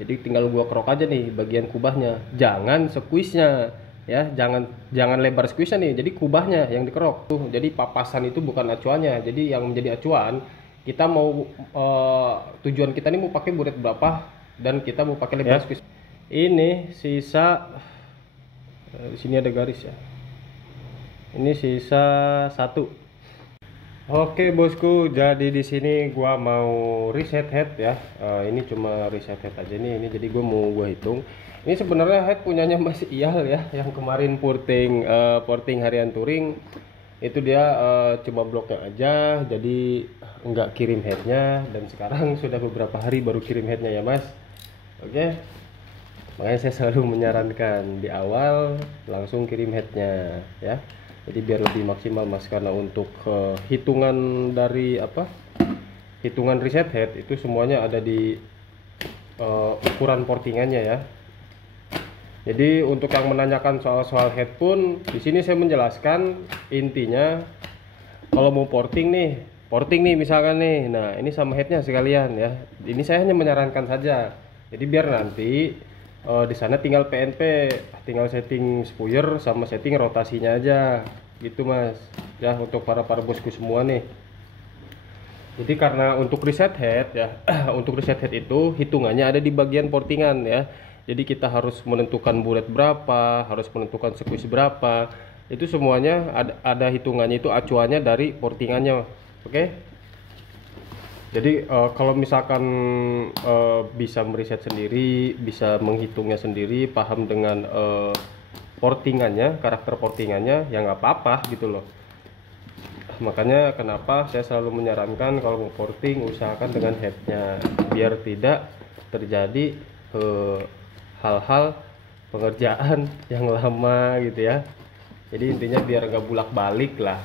Jadi tinggal gua kerok aja nih bagian kubahnya, jangan squeeze-nya ya, jangan lebar squeeze-nya nih, jadi kubahnya yang dikerok tuh. Jadi papasan itu bukan acuannya, jadi yang menjadi acuan kita mau tujuan kita nih mau pakai buret berapa dan kita mau pakai lebar squeeze. Ini sisa di sini ada garis ya, ini sisa 1. Oke bosku, jadi di sini gua mau reset head ya. Ini cuma reset head aja nih. Ini jadi gua hitung. Ini sebenarnya head punyanya Mas Iyal ya, yang kemarin porting harian touring. Itu dia cuma bloknya aja, jadi nggak kirim headnya. Dan sekarang sudah beberapa hari baru kirim headnya ya Mas. Oke, makanya saya selalu menyarankan di awal langsung kirim headnya ya. Jadi biar lebih maksimal Mas, karena untuk hitungan dari hitungan reset head itu semuanya ada di ukuran portingannya ya. Jadi untuk yang menanyakan soal head pun di sini saya menjelaskan intinya, kalau mau porting nih misalkan nih, nah ini sama headnya sekalian ya. Ini saya hanya menyarankan saja. Jadi biar nanti di sana tinggal PNP, tinggal setting spooler sama setting rotasinya aja gitu Mas ya, untuk para bosku semua nih. Jadi karena untuk reset head ya untuk reset head itu hitungannya ada di bagian portingan ya. Jadi kita harus menentukan buret berapa, harus menentukan squeeze berapa, itu semuanya ada hitungannya, itu acuannya dari portingannya. Oke. Jadi kalau misalkan bisa meriset sendiri, bisa menghitungnya sendiri, paham dengan portingannya, karakter portingannya, ya nggak apa-apa gitu loh. Makanya kenapa saya selalu menyarankan kalau mau porting usahakan dengan headnya, biar tidak terjadi hal-hal pengerjaan yang lama gitu ya. Jadi intinya biar nggak bulak-balik lah,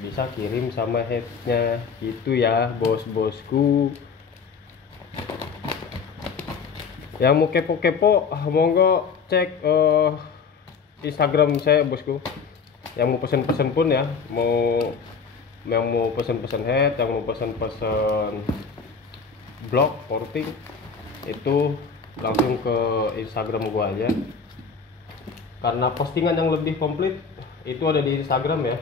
bisa kirim sama headnya gitu ya bos-bosku. Yang mau kepo-kepo monggo cek Instagram saya bosku. Yang mau pesen-pesen pun ya, yang mau pesen-pesen head, yang mau pesen-pesen blok porting, itu langsung ke Instagram gua aja, karena postingan yang lebih komplit itu ada di Instagram ya.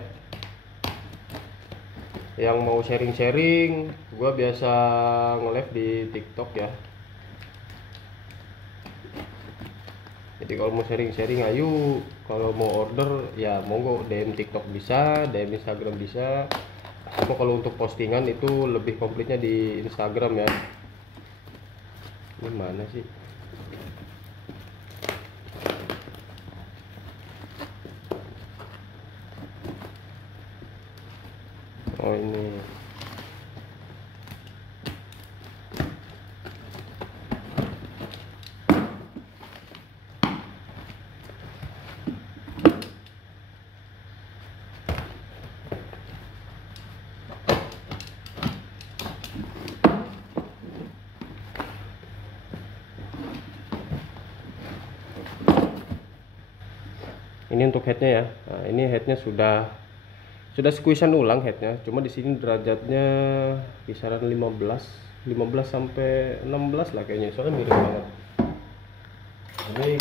Yang mau sharing-sharing, gua biasa nge-live di TikTok ya. Jadi kalau mau sharing-sharing ayo, kalau mau order ya monggo DM TikTok bisa, DM Instagram bisa. Cuma kalau untuk postingan itu lebih komplitnya di Instagram ya. Ini mana sih? Oh ini. Ini untuk headnya ya. Nah, ini headnya sudah squeeze-an ulang headnya. Cuma di sini derajatnya kisaran 15 sampai 16 lah kayaknya. Soalnya mirip banget. Ini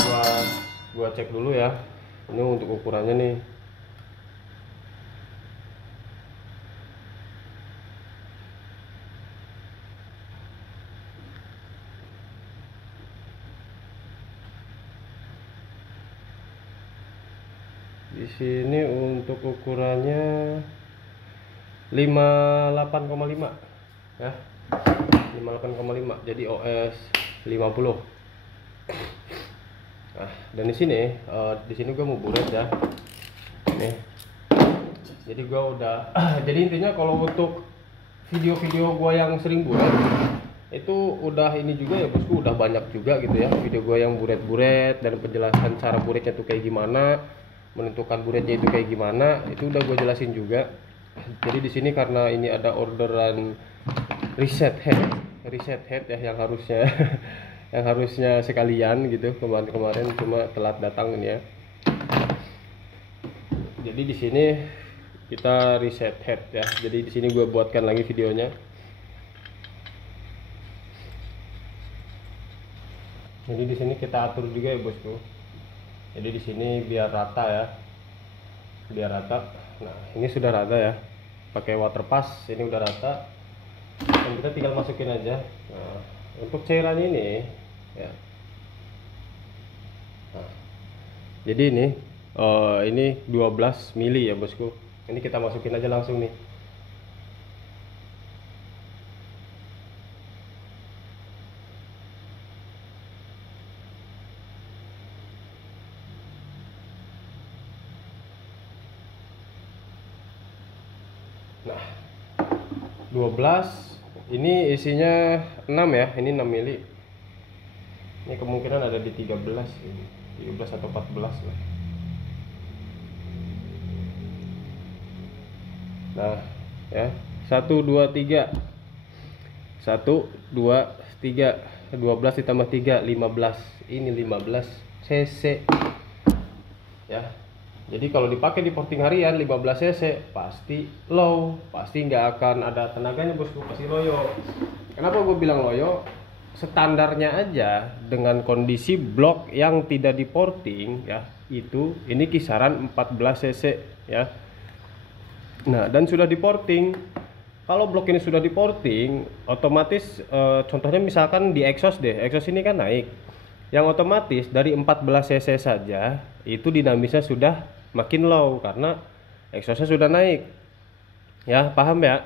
gua cek dulu ya. Ini untuk ukurannya nih. Di sini untuk ukurannya 58,5 ya. 58,5 jadi OS 50. Nah, dan di sini gue mau buret ya. Nih. Jadi gue udah jadi intinya kalau untuk video-video gue yang sering buret itu udah ini juga ya bosku, udah banyak juga gitu ya video gue yang buret-buret dan penjelasan cara buretnya tuh kayak gimana, menentukan buretnya itu kayak gimana, itu udah gue jelasin juga. Jadi di sini karena ini ada orderan reset head ya, yang harusnya yang harusnya sekalian gitu, kemarin cuma telat datang ini ya. Jadi di sini kita reset head ya. Jadi di sini gue buatkan lagi videonya. Jadi di sini kita atur juga ya bosku. Jadi di sini biar rata ya, biar rata. Nah ini sudah rata ya, pakai water pass ini udah rata, dan kita tinggal masukin aja. Nah, untuk cairan ini ya, nah, jadi ini 12 mili ya bosku. Ini kita masukin aja langsung nih. Nah 12, ini isinya 6 ya, ini 6 mili. Ini kemungkinan ada di 13 ini, 13 atau 14 lah. Nah ya, 1 2 3, 1 2 3, 12 ditambah 3 15, ini 15 cc ya. Jadi kalau dipakai di porting harian 15 cc pasti low, pasti nggak akan ada tenaganya bosku, pasti loyo. Kenapa gue bilang loyo? Standarnya aja dengan kondisi blok yang tidak di porting ya, itu ini kisaran 14 cc ya. Nah dan sudah di porting. Kalau blok ini sudah di porting, otomatis contohnya misalkan di exhaust deh, exhaust ini kan naik, yang otomatis dari 14 cc saja itu dinamisnya sudah makin low karena exhaustnya sudah naik ya, paham ya?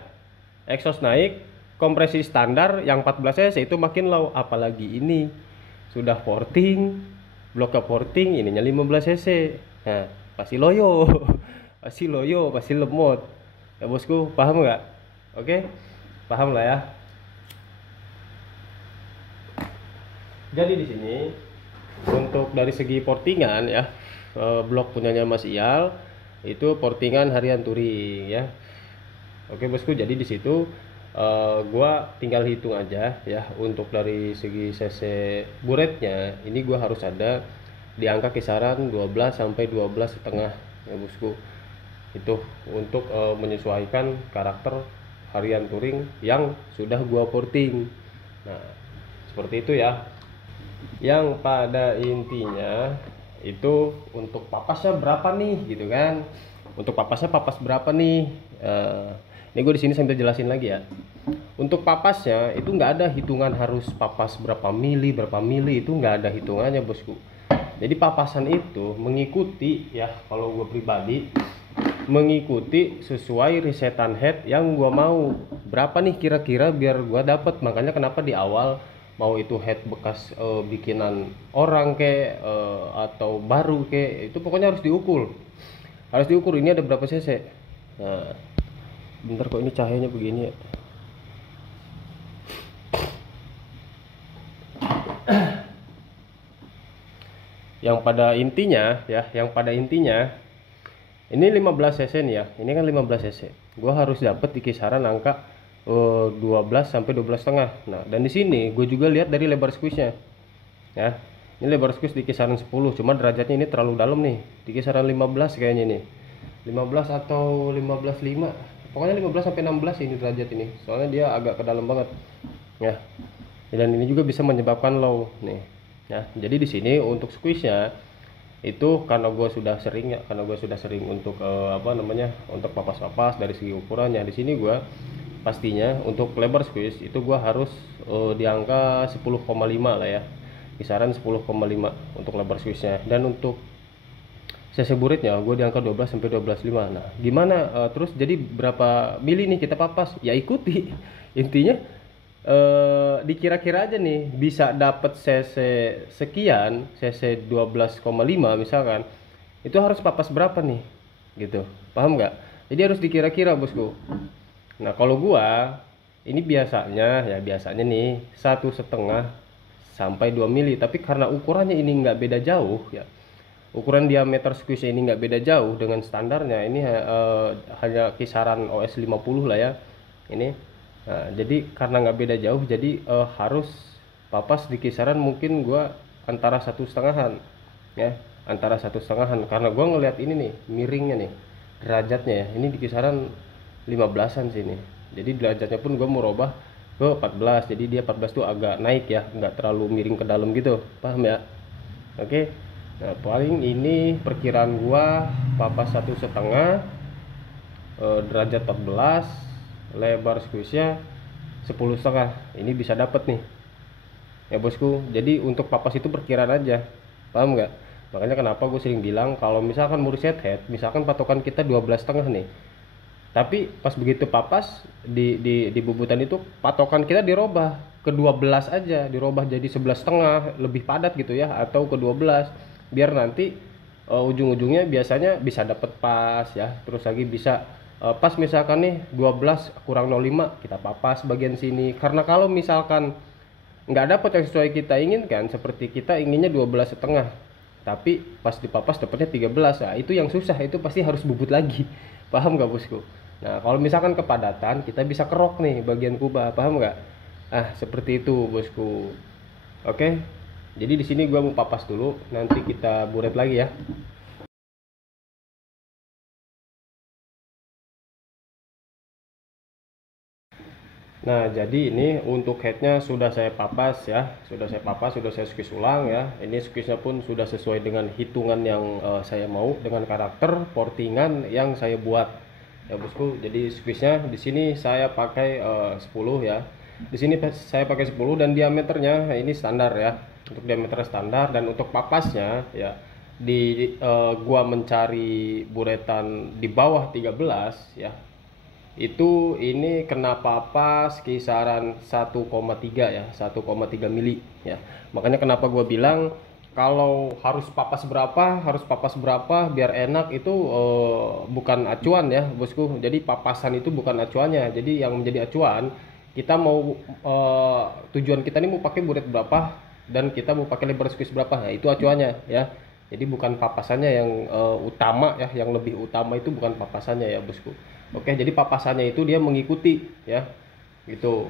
Exhaust naik, kompresi standar yang 14 cc itu makin low, apalagi ini sudah porting, blok ke porting, ininya 15 cc. Nah pasti loyo pasti loyo, pasti lemot ya bosku, paham nggak? Oke, paham lah ya. Jadi di sini untuk dari segi portingan ya, blok punyanya Mas Iyal itu portingan harian touring ya. Oke bosku, jadi di situ gua tinggal hitung aja ya, untuk dari segi cc buretnya ini gua harus ada di angka kisaran 12 sampai 12 setengah ya bosku. Itu untuk menyesuaikan karakter harian touring yang sudah gua porting. Nah seperti itu ya. Yang pada intinya itu untuk papasnya berapa nih gitu kan, untuk papasnya papas berapa nih. Ini gue di sini sambil jelasin lagi ya. Untuk papasnya itu nggak ada hitungan harus papas berapa mili, itu nggak ada hitungannya bosku. Jadi papasan itu mengikuti ya, kalau gue pribadi mengikuti sesuai resetan head yang gue mau berapa nih kira-kira biar gue dapat. Makanya kenapa di awal mau itu head bekas bikinan orang atau baru itu pokoknya harus diukur ini ada berapa cc. Nah bentar kok ini cahayanya begini ya. Yang pada intinya ini 15 cc nih ya, ini kan 15 cc gua harus dapat di kisaran angka 12 sampai 12 setengah. Nah dan di sini gue juga lihat dari lebar squeeze-nya ya, ini lebar squeeze di kisaran 10, cuma derajatnya ini terlalu dalam nih, di kisaran 15 kayaknya nih, 15 atau 15,5, pokoknya 15 sampai 16 ini derajat ini, soalnya dia agak ke dalam banget ya. Dan ini juga bisa menyebabkan low nih ya. Jadi di sini untuk squeeze-nya itu karena gue sudah sering untuk untuk papas-papas dari segi ukurannya. Di sini gue pastinya untuk lebar squeeze itu gua harus di angka 10,5 lah ya, kisaran 10,5 untuk lebar squeeze nya. Dan untuk cc buritnya gue di angka 12 sampai 12,5. Nah gimana terus jadi berapa mili nih kita papas ya, ikuti intinya dikira-kira aja nih bisa dapat cc sekian, cc 12,5 misalkan, itu harus papas berapa nih gitu, paham nggak? Jadi harus dikira-kira bosku. Nah kalau gua ini biasanya nih 1,5 sampai 2 mili, tapi karena ukurannya ini nggak beda jauh ya, ukuran diameter squeeze ini nggak beda jauh dengan standarnya, ini hanya kisaran OS 50 lah ya ini. Nah, jadi karena nggak beda jauh, jadi harus papas di kisaran mungkin gua antara 1,5-an ya, antara 1,5-an, karena gua ngelihat ini nih miringnya nih derajatnya ya, ini di kisaran 15-an sini. Jadi derajatnya pun gue mau robah ke 14. Jadi dia 14 tuh agak naik ya, nggak terlalu miring ke dalam gitu, paham ya? Oke. Nah, paling ini perkiraan gua papas 1,5, derajat 14, lebar squeeze-nya 10,5. Ini bisa dapat nih ya bosku. Jadi untuk papas itu perkiraan aja, paham nggak? Makanya kenapa gue sering bilang kalau misalkan mau set head, misalkan patokan kita 12,5 nih, tapi pas begitu papas di bubutan itu patokan kita dirubah ke 12 aja, dirubah jadi 11,5, lebih padat gitu ya, atau ke 12, biar nanti ujung-ujungnya biasanya bisa dapet pas ya. Terus lagi bisa pas misalkan nih 12 kurang 0,5, kita papas bagian sini. Karena kalau misalkan nggak dapet yang sesuai kita inginkan, seperti kita inginnya 12,5 tapi pas dipapas dapatnya 13, nah itu yang susah, itu pasti harus bubut lagi. Paham nggak bosku? Nah kalau misalkan kepadatan, kita bisa kerok nih bagian kubah, paham nggak? Seperti itu bosku. Oke, jadi di sini gua mau papas dulu, nanti kita buret lagi ya. Nah, jadi ini untuk headnya sudah saya papas ya, sudah saya papas, sudah saya squeeze ulang ya. Ini squeeze-nya pun sudah sesuai dengan hitungan yang saya mau, dengan karakter portingan yang saya buat ya bosku. Jadi squeeze-nya di sini saya pakai 10 ya. Di sini saya pakai 10 dan diameternya ini standar ya. Untuk diameter standar, dan untuk papasnya ya gua mencari buretan di bawah 13 ya, itu ini kena papas kisaran 1,3 ya, 1,3 mili ya. Makanya kenapa gue bilang kalau harus papas berapa biar enak itu bukan acuan ya bosku. Jadi papasan itu bukan acuannya. Jadi yang menjadi acuan, kita mau tujuan kita ini mau pakai buret berapa dan kita mau pakai lebar squeeze berapa, nah itu acuannya ya. Jadi bukan papasannya yang utama ya, yang lebih utama itu bukan papasannya ya bosku. Oke, jadi papasannya itu dia mengikuti ya, gitu.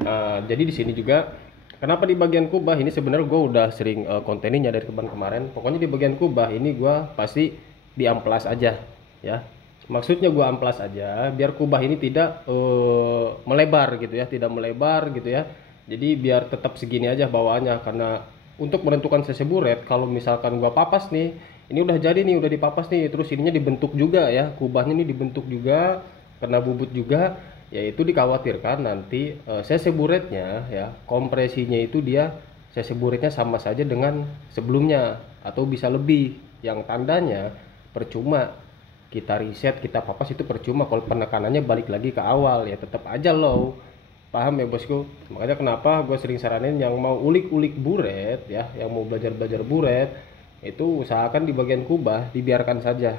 Nah, jadi di sini juga kenapa di bagian kubah ini sebenarnya gue udah sering konteninnya dari kemarin. Pokoknya di bagian kubah ini gue pasti diamplas aja ya. Maksudnya gue amplas aja biar kubah ini tidak melebar gitu ya, tidak melebar gitu ya. Jadi biar tetap segini aja bawaannya, karena untuk menentukan cc buret, kalau misalkan gua papas nih, ini udah jadi nih, udah dipapas nih, terus ininya dibentuk juga ya, kubahnya ini dibentuk juga, kena bubut juga, yaitu dikhawatirkan nanti cc buretnya ya, kompresinya itu dia cc buretnya sama saja dengan sebelumnya atau bisa lebih, yang tandanya percuma kita reset, kita papas itu percuma kalau penekanannya balik lagi ke awal ya, tetap aja low. Paham ya bosku? Makanya kenapa gue sering saranin yang mau ulik-ulik buret ya, yang mau belajar-belajar buret, itu usahakan di bagian kubah dibiarkan saja,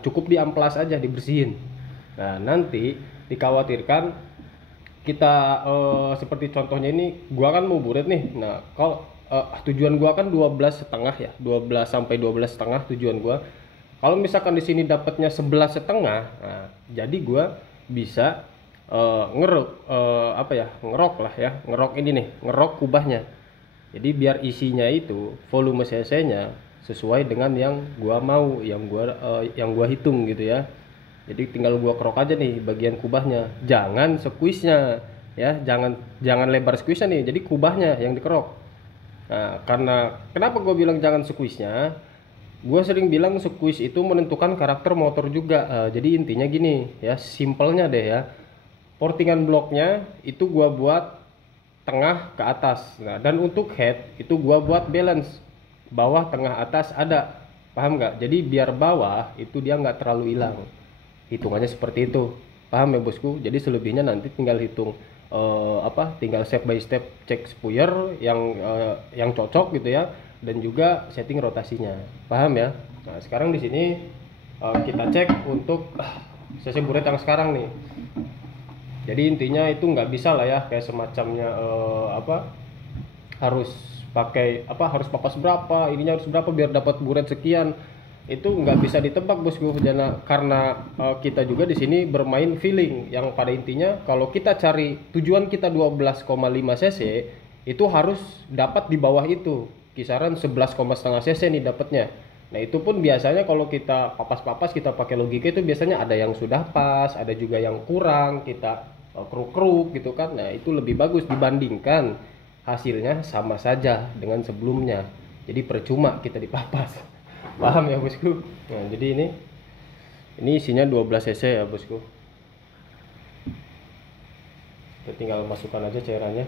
cukup diamplas aja, dibersihin. Nah nanti dikhawatirkan kita seperti contohnya ini, gua kan mau buret nih. Nah kalau tujuan gua kan 12,5 ya, 12 sampai 12,5 tujuan gua. Kalau misalkan di sini dapatnya 11,5, nah jadi gua bisa ngerok lah ya, ngerok ini nih, ngerok kubahnya. Jadi biar isinya itu volume cc nya sesuai dengan yang gua mau, yang gua hitung gitu ya. Jadi tinggal gua kerok aja nih bagian kubahnya, jangan squeeze nya ya, jangan lebar squeeze nya nih, jadi kubahnya yang dikerok. Nah karena kenapa gua bilang jangan squeeze nya, gue sering bilang squeeze itu menentukan karakter motor juga. Jadi intinya gini ya, simpelnya deh ya, portingan bloknya itu gua buat tengah ke atas. Nah, dan untuk head itu gua buat balance bawah, tengah, atas ada. Paham nggak? Jadi biar bawah itu dia nggak terlalu hilang. Hitungannya seperti itu. Paham ya bosku? Jadi selebihnya nanti tinggal hitung tinggal step by step cek spuyer yang cocok gitu ya, dan juga setting rotasinya. Paham ya? Nah, sekarang di sini kita cek untuk cc buret yang sekarang nih. Jadi intinya itu nggak bisa lah ya kayak semacamnya harus pakai harus papas berapa, ininya harus berapa biar dapat buret sekian. Itu nggak bisa ditebak bosku, karena kita juga di sini bermain feeling. Yang pada intinya kalau kita cari tujuan kita 12,5 cc itu harus dapat di bawah itu, kisaran 11,5 cc nih dapatnya. Nah itu pun biasanya kalau kita papas-papas, kita pakai logika itu biasanya ada yang sudah pas, ada juga yang kurang, kita keruk-keruk gitu kan. Nah itu lebih bagus dibandingkan hasilnya sama saja dengan sebelumnya, jadi percuma kita dipapas. Paham ya bosku? Nah jadi ini isinya 12 cc ya bosku. Kita tinggal masukkan aja cairannya.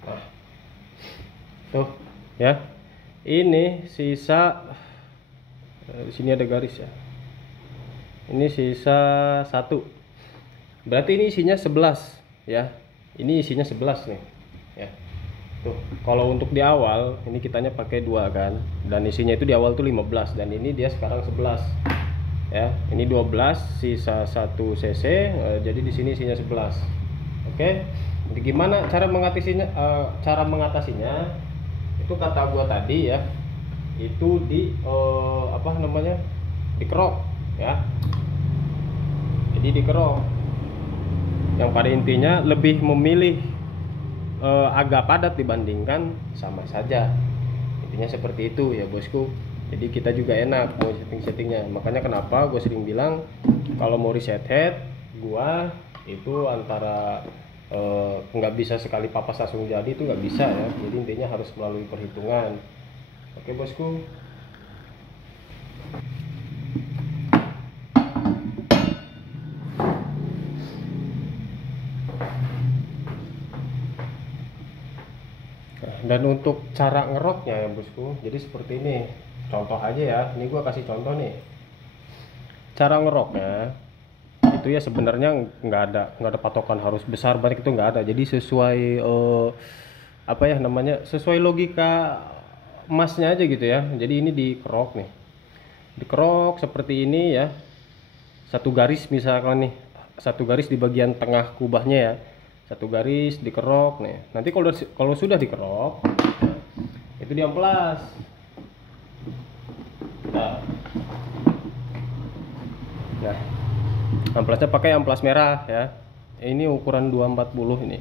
Nah, tuh ya. Ini sisa di sini ada garis ya. Ini sisa 1. Berarti ini isinya 11 ya. Ini isinya 11 nih. Ya. Tuh, kalau untuk di awal ini kitanya pakai 2 kan. Dan isinya itu di awal tuh 15 dan ini dia sekarang 11. Ya, ini 12 sisa 1 cc, jadi di sini isinya 11. Oke. Jadi gimana cara mengatasinya? Itu kata gua tadi ya, itu di apa namanya, dikerok ya. Jadi dikerok, yang pada intinya lebih memilih agak padat dibandingkan sama saja, intinya seperti itu ya bosku. Jadi kita juga enak mau setting-settingnya. Makanya kenapa gue sering bilang kalau mau reset head gua itu antara nggak bisa sekali papas langsung jadi, itu nggak bisa ya. Jadi intinya harus melalui perhitungan. Oke bosku. Dan untuk cara ngeroknya ya bosku, jadi seperti ini. Contoh aja ya, ini gua kasih contoh nih. Cara ngeroknya itu ya sebenarnya nggak ada patokan harus besar banyak, itu nggak ada. Jadi sesuai apa ya namanya, sesuai logika emasnya aja gitu ya. Jadi ini dikerok nih, dikerok seperti ini ya, satu garis misalkan nih, satu garis di bagian tengah kubahnya ya, satu garis dikerok nih. Nanti kalau sudah dikerok itu diamplas. Nah, amplasnya pakai amplas merah ya. Ini ukuran 240 ini.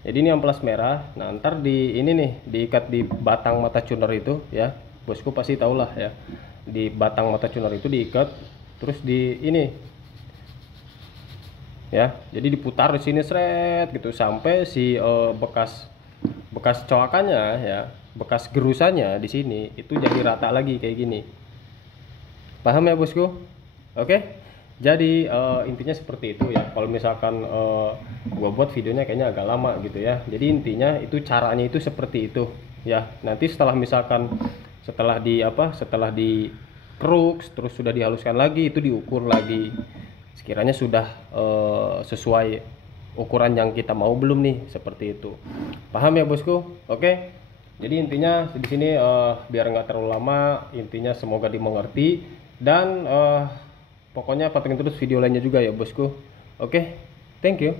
Jadi ini amplas merah. Nah, ntar di ini nih diikat di batang mata tuner itu ya. Bosku pasti tahulah ya. Di batang mata tuner itu diikat, terus di ini ya. Jadi diputar di sini seret gitu sampai si bekas coakannya ya, bekas gerusannya di sini itu jadi rata lagi kayak gini. Paham ya bosku? Oke. Jadi intinya seperti itu ya. Kalau misalkan gua buat videonya kayaknya agak lama gitu ya. Jadi intinya itu caranya itu seperti itu ya. Nanti setelah misalkan setelah di keruk terus sudah dihaluskan lagi, itu diukur lagi sekiranya sudah sesuai ukuran yang kita mau belum nih, seperti itu. Paham ya bosku? Oke. Jadi intinya di sini biar nggak terlalu lama, intinya semoga dimengerti dan pokoknya pantengin terus video lainnya juga ya bosku. Oke, thank you.